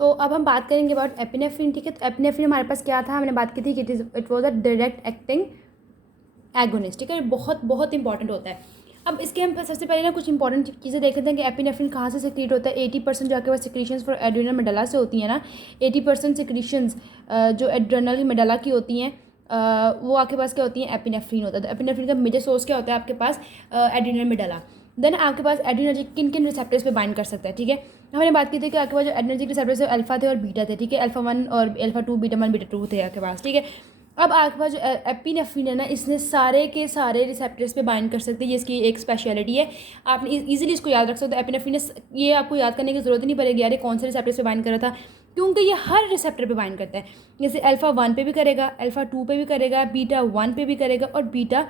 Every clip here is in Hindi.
तो अब हम बात करेंगे अबाउट एपिनेफ्रिन, ठीक है। तो एपिनेफ्रिन हमारे पास क्या था, हमने बात की थी कि it was a direct acting agonist, ठीक है। बहुत बहुत इंपॉर्टेंट होता है। अब इसके हम सबसे पहले ना कुछ इंपॉर्टेंट चीज़ें देख लेते हैं कि एपिनेफ्रिन कहाँ से सिक्रीट होता है। 80% जो आपके पास सिक्रीशंस फॉर एड्रेनल मेडुला से होती हैं ना, 80% सिक्रीशंस जो एड्रेनल मेडुला की होती हैं वो आपके पास क्या होती हैं, एपिनेफ्रिन होता है। तो एपिनेफ्रिन का मेजर सोर्स क्या होता है आपके पास, एड्रेनल मेडुला। देन आपके पास एड्रेनर्जिक किन किन रिसेप्टर्स पे बाइंड कर सकता है, ठीक है। हमने बात की थी कि आपके पास जो एड्रेनर्जिक रिसेप्टर्स है अल्फा थे और बीटा थे, ठीक है। अल्फा 1 और अल्फा 2, बीटा 1 बीटा 2 थे आपके पास, ठीक है। अब आपके पास जो एपिनेफ्रिन है ना, इसने सारे के सारे रिसेप्टर्स पे बाइंड कर सकते हैं। ये इसकी एक स्पेशलिटी है, आपने इजीली इसको याद रख सकते हो। एपिनेफ्रिन ये आपको याद करने की जरूरत ही नहीं पड़ेगी यार ये कौन से रिसेप्टर्स पे बाइंड कर रहा था, क्योंकि ये हर रिसेप्टर पे बाइंड करता है। जैसे अल्फा 1 पे भी करेगा, अल्फा 2 पे भी करेगा, बीटा 1 पे भी करेगा और बीटा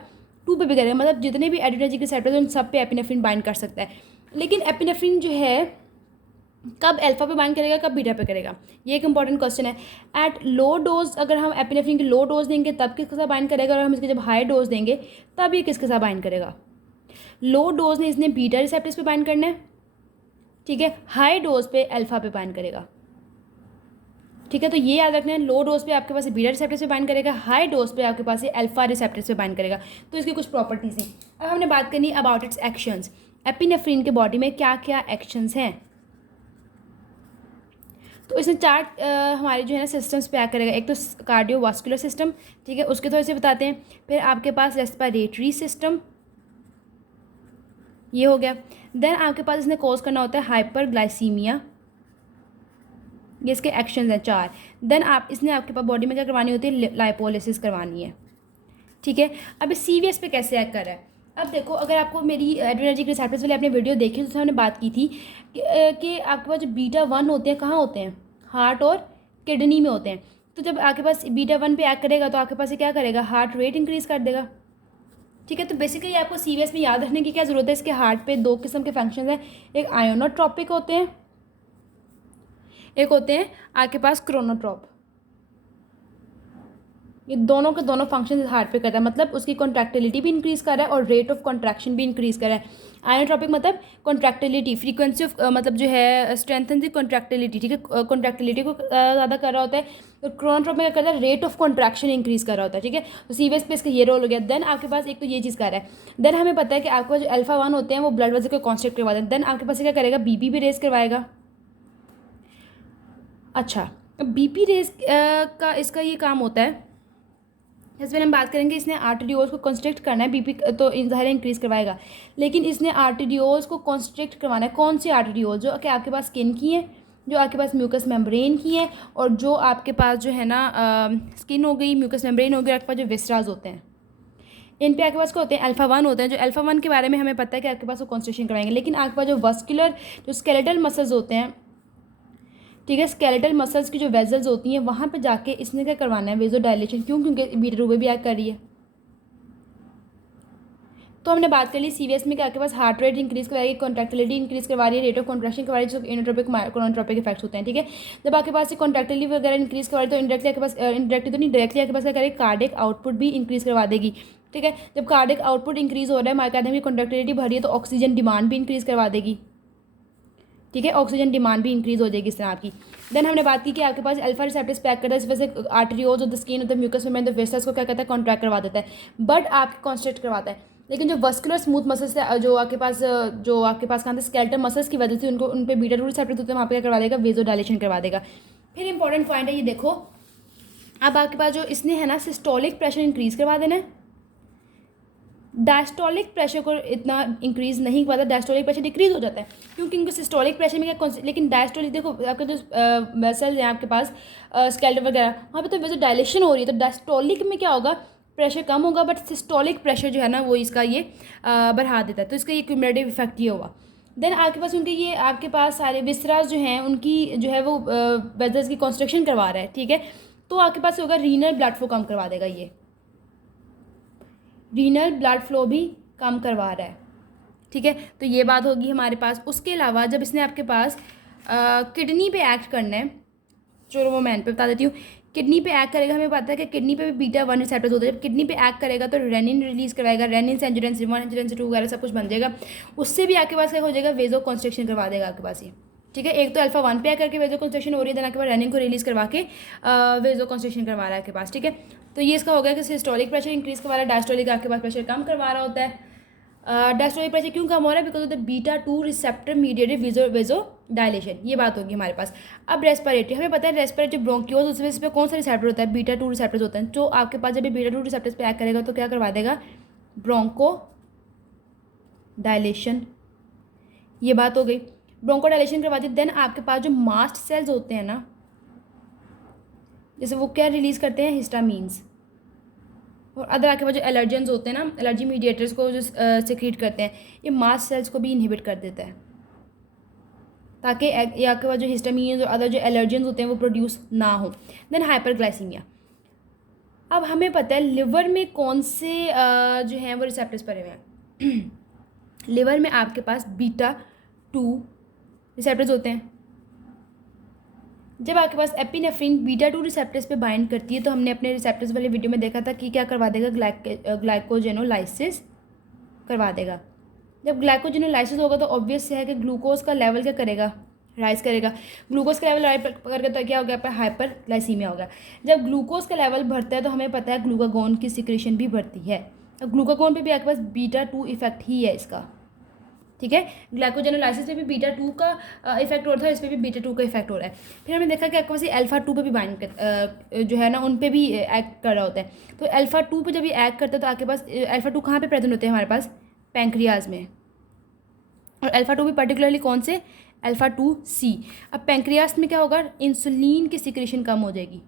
2 पे भी करेगा। मतलब जितने भी एड्रेनर्जिक रिसेप्टर्स हैं उन सब पे एपिनेफ्रिन बाइंड कर सकता है। लेकिन एपिनेफ्रिन जो है कब अल्फा पे बाइंड करेगा, कब बीटा पे करेगा, ये एक इंपॉर्टेंट क्वेश्चन है। एट लो डोज अगर हम एपिनेफ्रिन की लो डोज देंगे तब किसके साथ बाइंड करेगा, और हम इसके जब हाई डोज देंगे तब ये किसके साथ बाइंड करेगा। लो डोज ने इसने बीटा रिसेप्टर्स पे बाइंड करना है, ठीक है। हाई डोज पे अल्फा पे बाइंड करेगा, ठीक है। तो ये याद रखना है, लो डोज पे आपके पास बीटा रिसेप्टर्स पे बाइंड करेगा, हाई डोज पे आपके पास ये अल्फा रिसेप्टर्स पे बाइंड करेगा। तो इसकी कुछ प्रॉपर्टीज हैं। अब हमने बात करनी है अबाउट इट्स एक्शंस। एपिनेफ्रिन के बॉडी में क्या क्या एक्शंस हैं। तो इसने चार हमारे जो है ना सिस्टम्स पे एक्ट करेगा। एक तो कार्डियोवास्कुलर सिस्टम, ठीक है, उसके थोड़े से बताते हैं। फिर आपके पास रेस्पिरेटरी सिस्टम, ये हो गया। देन आपके पास इसने कॉज करना होता है हाइपरग्लाइसीमिया, ये इसके एक्शंस हैं 4। देन इसने आपके पास बॉडी में क्या करवानी होती है, लाइपोलिसिस करवानी है, ठीक है। अब इस सीवीएस पे कैसे एक्ट कर रहा है। अब देखो, अगर आपको मेरी एड्रेनर्जिक रिसेप्टर्स वाली आपने वीडियो देखी तो हमने बात की थी कि आपके पास जो बीटा 1 होते हैं कहाँ होते हैं, हार्ट और किडनी में होते हैं। तो जब आपके पास बीटा 1 पे एक्ट करेगा तो आपके पास ये क्या करेगा, हार्ट रेट इंक्रीज़ कर देगा, ठीक है। तो बेसिकली आपको सीवीएस में याद रखने की क्या ज़रूरत है, इसके हार्ट पे 2 किस्म के फंक्शन हैं, एक आयोनोट्रोपिक होते हैं, एक होते हैं आपके पास क्रोनोट्रोप। ये दोनों के दोनों फंक्शन हार्ट पे करता है, मतलब उसकी कॉन्ट्रैक्टिलिटी भी इंक्रीज़ कर रहा है और रेट ऑफ कॉन्ट्रैक्शन भी इंक्रीज़ कर रहा है। आयोनोट्रोपिक मतलब कॉन्ट्रैक्टिलिटी, फ्रीक्वेंसी ऑफ मतलब जो है स्ट्रेंथन दी कॉन्ट्रैक्टिलिटी, ठीक है, कॉन्ट्रैक्टिलिटी को ज़्यादा कर रहा होता है। तो क्रोनोट्रोप में क्या करता है, रेट ऑफ कॉन्ट्रैक्शन इंक्रीज़ कर रहा होता है, ठीक है। तो सीवीएस पे इसका ये रोल हो गया। देन आपके पास एक तो ये चीज़ कर रहा है। देन हमें पता है कि आपके पास जो अल्फा 1 होते हैं वो ब्लड वेसल को कॉन्स्ट्रिक्ट करवा दें। देन आपके पास क्या करेगा, बीपी भी रेस करवाएगा। अच्छा, बीपी रेस का इसका ये काम होता है। इसमें हम बात करेंगे, इसने आर्टेरियोल्स को कंस्ट्रिक्ट करना है, बीपी तो ज़ाहिर इंक्रीज़ करवाएगा, लेकिन इसने आर्टेरियोल्स को कंस्ट्रिक्ट करवाना है। कौन सी आर्टेरियोल्स, जो कि आपके पास स्किन की हैं, जो आपके पास म्यूकस मेम्ब्रेन की हैं, और जो आपके पास जो है ना स्किन हो गई, म्यूकस मेम्ब्रेन हो गई, आपके पास जो विसराज होते हैं, इन पे आपके पास क्या होते हैं, अल्फा 1 होते हैं। जो अल्फा 1 के बारे में हमें पता है कि आपके पास वो कॉन्स्ट्रिक्शन करवाएंगे। लेकिन आपके पास जो वस्कुलर जो स्केलेटल मसल्स होते हैं, ठीक है, स्केलेटल मसल्स की जो वेजल्स होती हैं वहाँ पे जाके इसने क्या करवाना है, वेजो डायलेशन। क्यों, क्योंकि बीटा 2 भी एक्ट कर रही है। तो हमने बात कर ली सीवीएस में कि आपके पास हार्ट रेट इंक्रीज़ करवाएगी, कॉन्ट्रैक्टिलिटी इंक्रीज़ करवा रही है, रेट ऑफ कॉन्ट्रैक्शन करवा रही है, जो इनोट्रोपिक क्रोनोट्रोपिक इफेक्ट्स होते हैं, ठीक है। जब आपके पास कॉन्ट्रैक्टिलिटी वगैरह इंक्रीज़ करवा रही है तो इंडायरेक्टली आपके पास, इंडायरेक्टली तो नहीं, डायरेक्टली आपके पास क्या करेगी, कार्डिक आउटपुट भी इंक्रीज़ करवा देगी, ठीक है। जब कार्डिक आउटपुट इंक्रीज़ हो रहा है, माइकार्डियम की कॉन्ट्रैक्टिलिटी बढ़ रही है, तो ऑक्सीजन डिमांड भी इंक्रीज़ करवा देगी, ठीक है। ऑक्सीजन डिमांड भी इंक्रीज़ हो जाएगी इस तरह की। देन हमने बात की कि आपके पास अल्फा रिसेप्टर्स पैक करता है, इस वजह से आर्टेरियोल्स और the skin of the mucus membrane the vessels को क्या कहता है, कॉन्ट्रैक्ट करवा देता है, बट आपके कॉन्स्ट्रिक्ट करवाता है। लेकिन जो वस्कुलर स्मूथ मसल्स है, जो आपके पास कहाँ थे, स्केलेटल मसल्स की वजह से उनको उन पे बीटा 2 रिसेप्टर्स होते हैं, वहाँ पे क्या करवा देगा, वेजो डायलेशन करवा देगा। फिर इंपॉर्टेंट पॉइंट है ये देखो, अब आपके पास जो इसने है ना सिस्टोलिक प्रेशर इंक्रीज़ करवा देना है, डायस्टोलिक प्रेशर को इतना इंक्रीज़ नहीं करवाता, डायस्टोलिक प्रेशर डिक्रीज़ हो जाता है, क्योंकि इनको सिस्टोलिक प्रेशर में क्या, लेकिन डायस्टोलिक देखो आपके जो वेसल्स हैं आपके पास स्केलेटल वगैरह, वहाँ पे तो वैसे डायलेशन हो रही है, तो डायस्टोलिक में क्या होगा, प्रेशर कम होगा, बट सिस्टोलिक प्रेशर जो है ना वो इसका ये बढ़ा देता है। तो इसका ये क्यूमुलेटिव इफेक्ट ये होगा। देन आपके पास उनके ये आपके पास सारे विसराज जो हैं उनकी जो है वो वेजल्स की कंस्ट्रक्शन करवा रहा है, ठीक है। तो आपके पास होगा रीनल ब्लड फ्लो कम करवा देगा, ये रीनल ब्लड फ्लो भी कम करवा रहा है, ठीक है। तो ये बात होगी हमारे पास। उसके अलावा जब इसने आपके पास किडनी पे एक्ट करना है, चलो वो मैं पे बता देती हूँ। किडनी पे एक्ट करेगा, हमें पता है कि किडनी पे भी बीटा 1 रिसेप्टर्स होते हैं। जब किडनी पे एक्ट करेगा तो रेनिन रिलीज़ करवाएगा, रेनिन से एंजियोटेंसिन 1 एंजियोटेंसिन 2 वगैरह सब कुछ बन जाएगा। उससे भी आपके पास क्या हो जाएगा, वेजो कॉन्स्ट्रिक्शन करवा देगा आपके पास ये, ठीक है। एक तो अल्फा 1 पे आकर के वेजो कंस्ट्रक्शन हो रही है, देन आपके पास रेनिन को रिलीज़ करवा के वेजो कंस्ट्रक्शन करवा रहा है आपके पास। ठीक है, तो ये इसका हो गया कि सिस्टोलिक प्रेशर इंक्रीज़ करवा रहा है, डायस्टोलिक आपके पास प्रेशर कम करवा रहा होता है। डायस्टोलिक प्रेशर क्यों कम हो रहा है? Because of the beta 2 receptor mediated vasodilation. ये बात होगी हमारे पास। अब रेस्पिरेटरी, हमें पता है रेस्पिरेटरी ब्रोंक्योज उस पर कौन सा रिसेप्टर होता है? बीटा 2 रिसेप्टर्स होते हैं। तो आपके पास जब बीटा 2 रिसेप्टर्स पे एक्ट करेगा तो क्या करवा देगा? Bronchodilation. ये बात हो गई, ब्रोंको डायलेशन करवा दी। देन आपके पास जो मास्ट सेल्स होते हैं ना, जैसे वो क्या रिलीज़ करते हैं? हिस्टामीन्स। और अदर आपके पास जो एलर्जेंस होते हैं ना, एलर्जी मीडिएटर्स को जो सिक्रीट करते हैं, ये मास्ट सेल्स को भी इनहिबिट कर देता है, ताकि ये आपके पास जो हिस्टामीन्स और अदर जो एलर्जेंस होते हैं वो प्रोड्यूस ना हो। Then hyperglycaemia. अब हमें पता है लिवर में कौन से जो हैं वो रिसेप्टर्स पड़े हुए हैं। लिवर में आपके पास बीटा 2 रिसेप्टर्स होते हैं। जब आपके पास एपिनेफ्रिन बीटा 2 रिसेप्टर्स पे बाइंड करती है तो हमने अपने रिसेप्टर्स वाले वीडियो में देखा था कि क्या करवा देगा? ग्लाइकोजेनोलाइसिस करवा देगा। जब ग्लाइकोजेनोलाइसिस होगा तो ऑब्वियस है कि ग्लूकोज का लेवल क्या करेगा? राइज करेगा। ग्लूकोज का लेवल राइज करके तो क्या हो गया? हाइपरग्लाइसीमिया होगा। जब ग्लूकोज का लेवल बढ़ता है तो हमें पता है ग्लूकागोन की सिक्रेशन भी बढ़ती है। अब ग्लूकागोन पे भी आपके पास बीटा 2 इफेक्ट ही है इसका। ठीक है, ग्लाइकोजेनोलाइसिस पे भी बीटा 2 का इफेक्ट हो रहा था, इस पर भी बीटा 2 का इफेक्ट हो रहा है। फिर हमने देखा कि आपके पास अल्फा 2 पे भी बाइंड जो है ना उन पे भी एक्ट कर रहा होता है। तो अल्फा 2 पे जब ये एक्ट करता है तो आपके पास अल्फा 2 कहाँ पे प्रेजेंट होते हैं? हमारे पास पैंक्रियाज में। और अल्फा 2 भी पर्टिकुलरली कौन से? Alpha 2C। अब पैंक्रियाज में क्या होगा? इंसुलिन की सिक्रेशन कम हो जाएगी।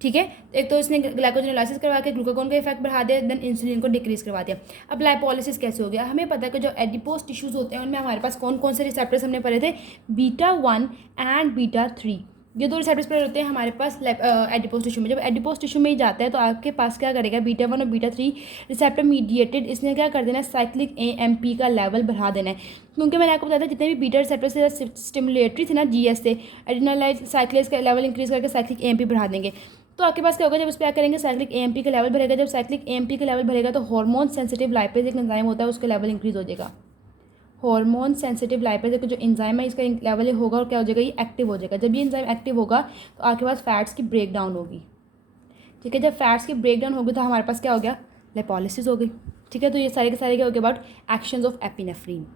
ठीक है, एक तो इसने ग्लाइकोजेनोलाइसिस करवा के ग्लूकागोन का इफेक्ट बढ़ा दिया, देन इंसुलिन को डिक्रीज करवा दिया। अब लाइपोलिसिस कैसे हो गया? हमें पता है कि जो एडिपोज टिश्यूज होते हैं उनमें हमारे पास कौन कौन से रिसेप्टर्स हमने पढ़े थे? Beta 1 and beta 3। ये दो रिसेप्टर्स पर होते हैं हमारे पास एडिपोज टिश्यू में। जब एडिपोज टिश्यू में ही जाता है तो आपके पास क्या करेगा? बीटा 1 और बीटा 3 रिसेप्टर मीडिएटेड, इसने क्या कर देना है? साइक्लिक AMP का लेवल बढ़ा देना है। क्योंकि मैंने आपको बताया था जितने भी बीटा रिसेप्टर से स्टिमुलेटरी थे ना, GS से, एड्रेनालाइज साइक्लेज का लेवल इंक्रीज करके साइक्लिक AMP बढ़ा देंगे। तो आपके पास क्या होगा? जब उस पर क्या करेंगे? साइक्लिक AMP का लेवल बढ़ेगा। जब साइक्लिक AMP का लेवल बढ़ेगा तो हार्मोन सेंसिटिव लाइपेज एक एंजाइम होता है, उसका लेवल इंक्रीज हो जाएगा। हार्मोन सेंसिटिव लाइपेज जो एंजाइम है इसका लेवल होगा और क्या हो जाएगा? ये एक्टिव हो जाएगा। जब ये एंजाइम एक्टिव होगा तो आपके पास फैट्स की ब्रेक डाउन होगी। ठीक है, जब फैट्स की ब्रेक डाउन होगी तो हमारे पास क्या हो गया? लाइपोलिसिस हो गई। ठीक है, तो ये सारे के सारे क्या हो गया? About actions of epinephrine.